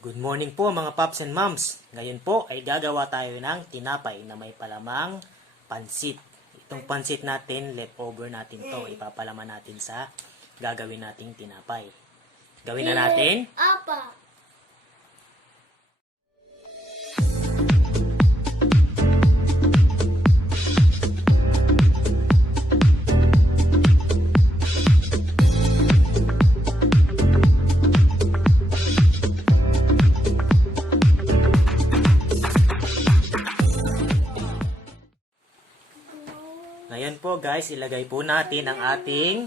Good morning po mga paps and moms. Ngayon po ay gagawa tayo ng tinapay na may palamang pansit. Itong pansit natin, leftover natin to. Ipapalaman natin sa gagawin nating tinapay. Gawin na natin. Apa. Ngayon po guys, ilagay po natin ang ating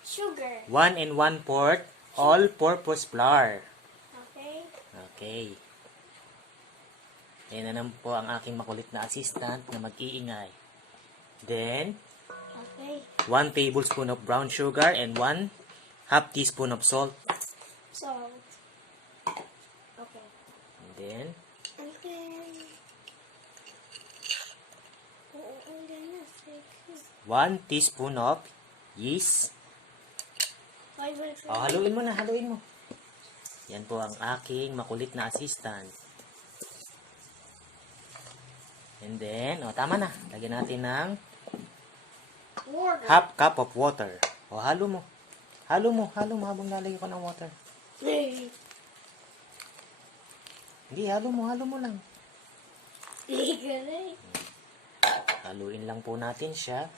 Sugar. 1 1/4 all-purpose flour. Okay. Okay. Ayan na naman po ang aking makulit na assistant na mag-iingay. Then, Okay. 1 tablespoon of brown sugar and 1/2 teaspoon of salt. Salt. Okay. And then, Okay. 1 teaspoon of yeast. Haluin mo na, haluin mo. Yan po ang aking makulit na assistant. And then, tama na. Lagyan natin ng Water. 1/2 cup of water. Halo mo. Halo mo habang lalagyan ko ng water. Hindi, halo mo lang. Haluin lang po natin siya.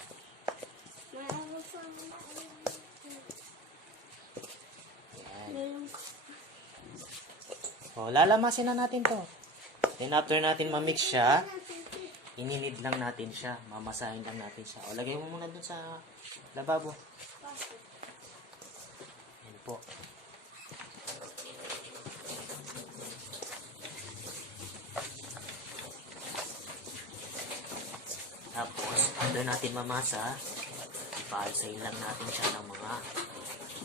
Yan. Lalamasin na natin to. Then after natin ma-mix siya, ininid lang natin siya. Mamasahin lang natin siya. Lagay mo muna dun sa lababo. Yan po. Tapos, after natin mamasa, ipaalsahin lang natin siya ng mga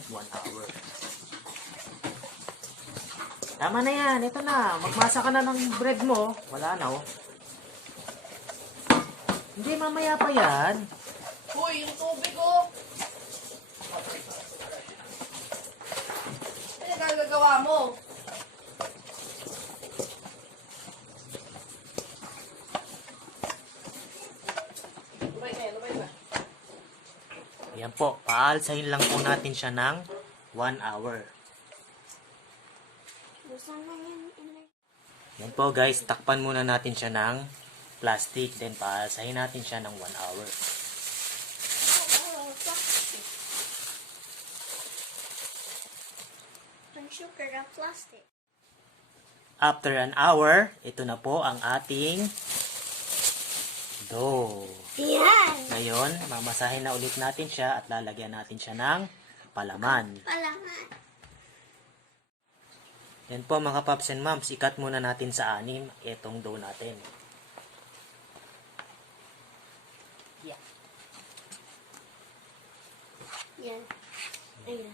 1 hour. Tama na yan. Ito na. Magmasa ka na ng bread mo. Wala na, oh. Hindi, mamaya pa yan. Uy, yung tubig ko. Ano gagagawa mo? Lumay na. Yan po. Paalsahin lang po natin siya ng 1 hour. Yan po guys. Takpan muna natin siya ng plastic. Then paalsahin natin siya ng 1 hour. Ang sugar na plastic. After an hour, ito na po ang ating dough. Yan. Ngayon, mamasahin na ulit natin siya at lalagyan natin siya ng palaman. Palaman. Yan po mga paps and moms, ikat muna natin sa 6 itong dough natin. Yan. Yan. Ayan.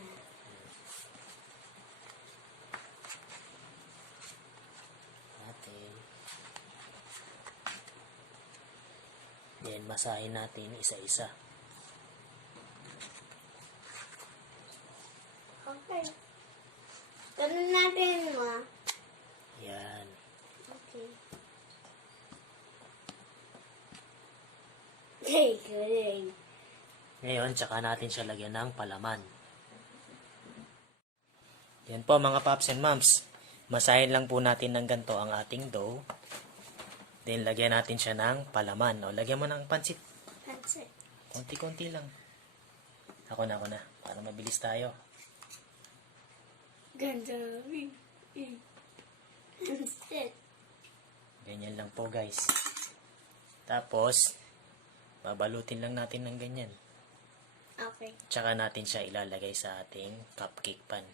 Natin. Then, masahin natin isa-isa. Okay. Ganun natin mo. Yan. Okay. Hey, galing. Ngayon, tsaka natin siya lagyan ng palaman. Yan po mga paps and moms. Masahin lang po natin ng ganito ang ating dough. Then, lagyan natin siya ng palaman. Lagyan mo ng pansit. Pansit. Konti-konti lang. Ako na. Para mabilis tayo. Ganda. Pansit. Ganyan lang po guys. Tapos, babalutin lang natin ng ganyan. Okay. Tsaka natin siya ilalagay sa ating cupcake pan.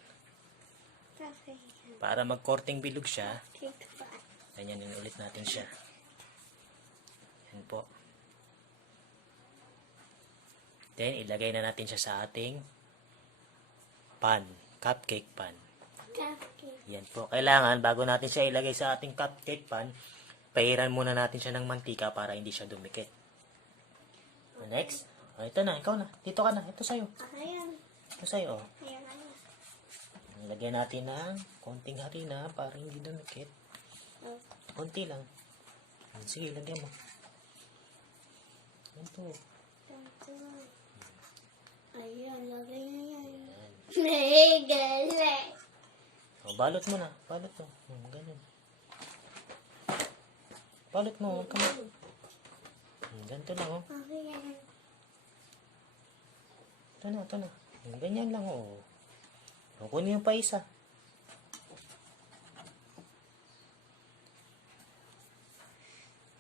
Okay. Para magkorting bilog siya, Cake pa. ganyanin ulit natin siya. Yan po. Then, ilagay na natin siya sa ating pan. Cupcake pan. Cupcake. Yan po. Kailangan, bago natin siya ilagay sa ating cupcake pan, pahiran muna natin siya ng mantika para hindi siya dumikit. Next. Ito na, ikaw na. Dito ka na. Ito sa'yo. Ayan. Ito sa'yo, oh. Ayan. Lagyan natin ng konting harina para hindi dumikit. Oh, Konti lang. Sige, lagyan mo. Ito. ito. Ayan, lagay na yan. Yan. Galing. O, balot mo na. Balot mo. Ganun. Balot mo. Huwag ka mo. Ganito lang, oh. Okay, yan. Ito na. Ganyan lang, oh. Kunin yung pa isa.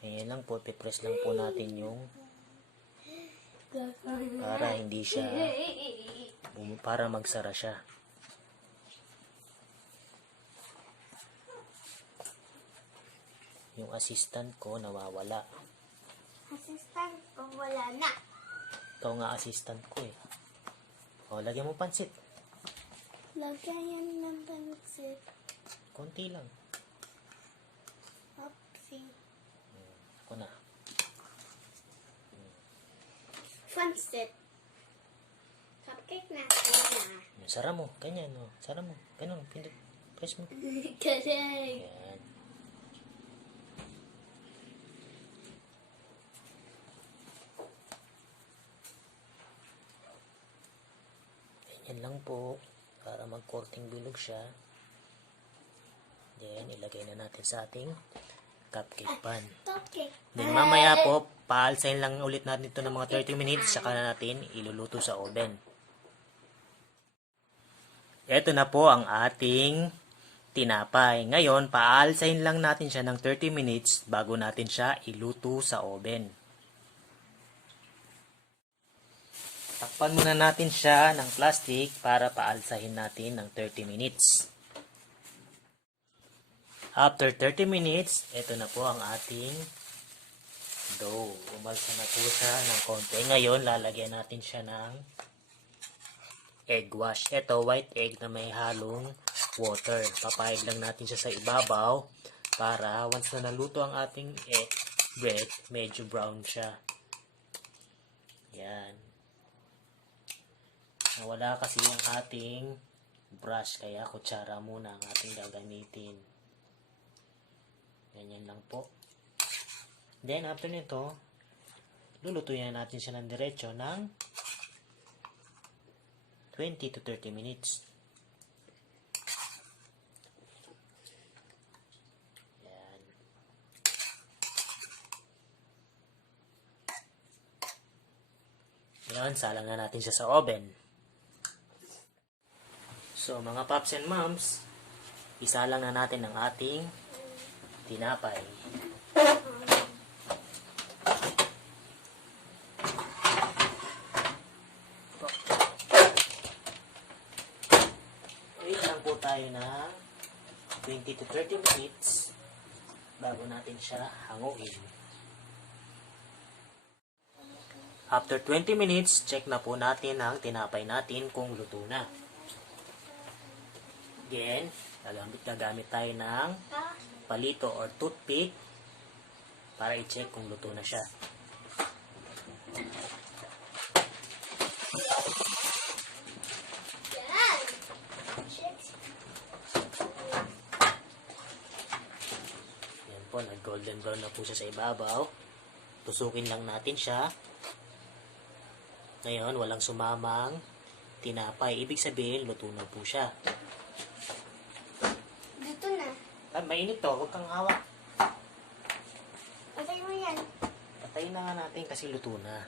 Ayan lang po. Pipress lang po natin yung para hindi siya para magsara siya. Yung assistant ko nawawala. Assistant ko wala na. Ikaw nga assistant ko eh. O, lagyan mo pansit. Lagyan yan ng pansit. Konti lang. Oopsie. Ako na. Pansit. Cupcake natin na. Sara mo. Ganyan, o. Sara mo. Ganun. Pindot. Press mo. Galing. Yan. Ganyan lang po. Para magkorting bilog siya. Then, ilagay na natin sa ating cupcake pan. Cupcake. Then, mamaya po, paalsahin lang ulit natin ito ng mga 30 minutes. Saka na natin iluluto sa oven. Ito na po ang ating tinapay. Ngayon, paalsahin lang natin siya ng 30 minutes bago natin siya iluto sa oven. Takpan muna natin siya ng plastic para paalsahin natin ng 30 minutes. After 30 minutes, ito na po ang ating dough. Umalsa na po siya ng konti. Ngayon, lalagyan natin siya ng egg wash. Ito, white egg na may halong water. Papahid lang natin siya sa ibabaw para once na naluto ang ating bread, medyo brown siya. Yan. Nawala kasi ang ating brush, kaya kutsara muna ang ating gagamitin. Ganyan lang po. Then, after nito, lulutuin natin siya ng diretso ng 20 to 30 minutes. Yan. Yan, salang na natin siya sa oven. So, mga paps and moms, isalang na natin ang ating tinapay. Wait lang po tayo na 20 to 30 minutes bago natin siya hanguin. After 20 minutes, check na po natin ang tinapay natin kung luto na. Again, gagamit tayo ng palito or toothpick para i-check kung luto na siya. Yan. Yan po, nag-golden brown na po siya sa ibabaw. Tusukin lang natin siya. Ngayon, walang sumamang tinapay. Ibig sabihin, luto na po siya. Dito na. Ah, mainit to. Huwag kang hawak. Patay mo yan. Patayin na nga natin kasi luto na.